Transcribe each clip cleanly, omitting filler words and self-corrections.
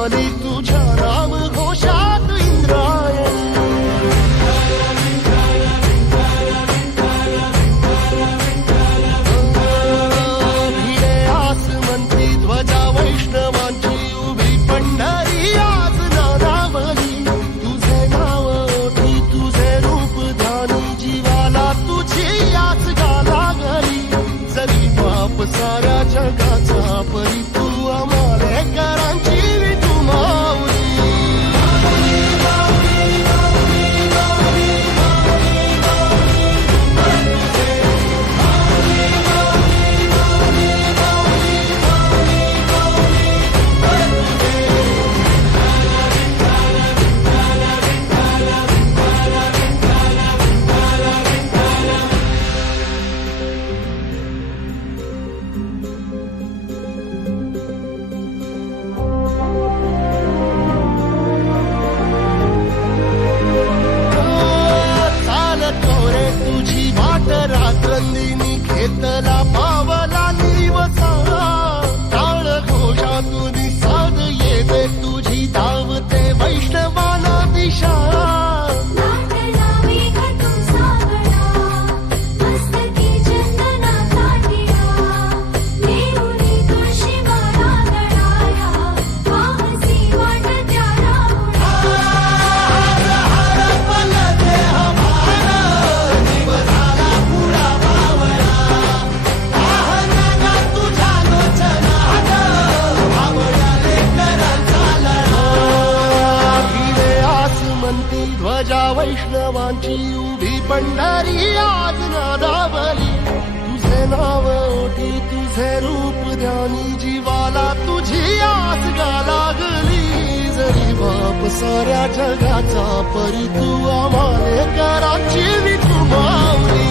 झाली तुझ्या नाम घोषात इंद्रायणी. भिडे आसमंती ध्वजा वैष्णवांची उभी पंढरी आज नादावली. तुझे नाव ओठी तुझे रूप ध्यानी जीवाला तुझी याच गाला गली. जरी बाप साऱ्या जगाचा परी तू आमालेकरांची विठू माऊली. रात्रंदिनी घेतला पावला निवसा. टाळ घोषातून साध येते तुझी धावते वैष्णवाला दिशा. ध्वजा वैष्णवांची उभी पंढरी आज नादावली. तुझे नाव ओठी तुझे रूप ध्यानी जीवाला तुझी आस गा लागली. जरी बाप साऱ्या जगाचा परी तू आमालेकरांची विठू माऊली.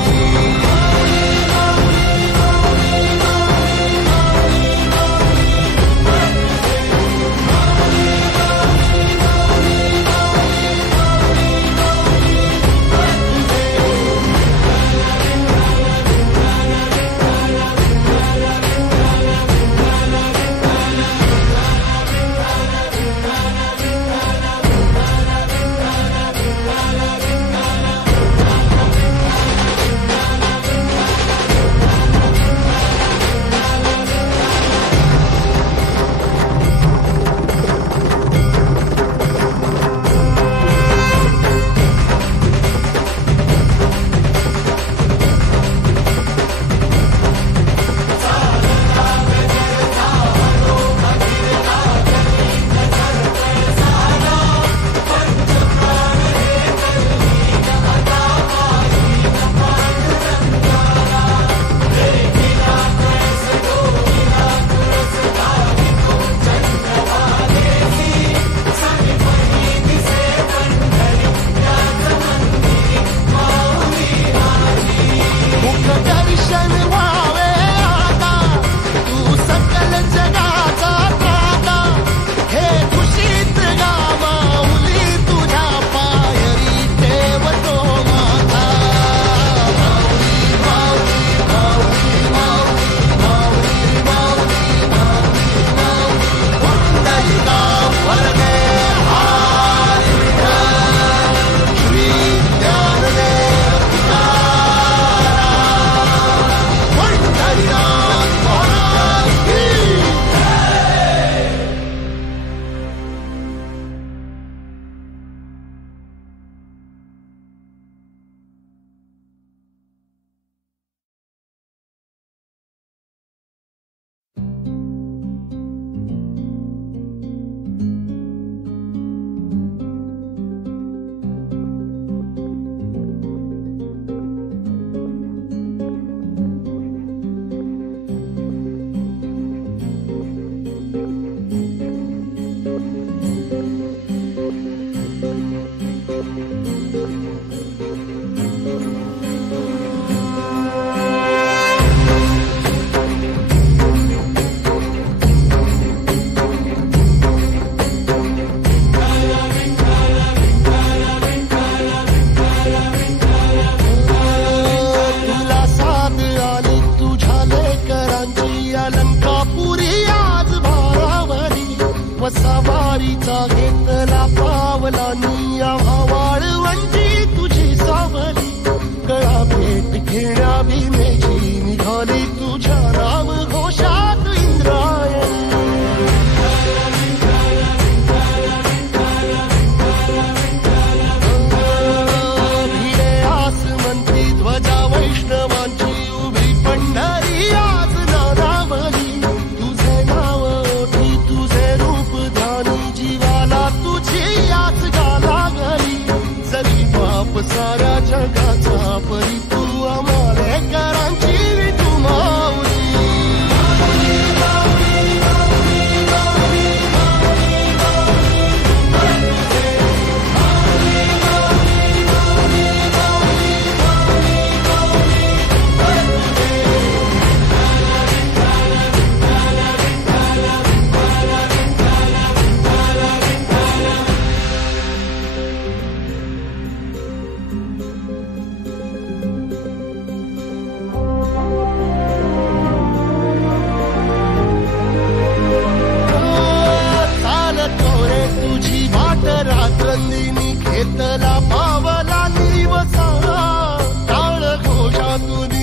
वसावारीचा घेतला पावलांनी आम्हा वाळवंटी तुझी सावली कळा भेट घेण्या भीमेची निघाली तुझ्या नाम घोषात इंद्रायणी भिडे आसमंती ध्वजा वैष्णवांची उभी पंढरी आज नानावली तुझे नाव ओठी तुझे रूप ध्यानी जीवाला तुझी आस गाला गली जरी बाप साऱ्या जगाचा परी तू आम्हाले करांची तू माऊली रात्रंदिनी घेतला पावला निवसा टाळ घोषातून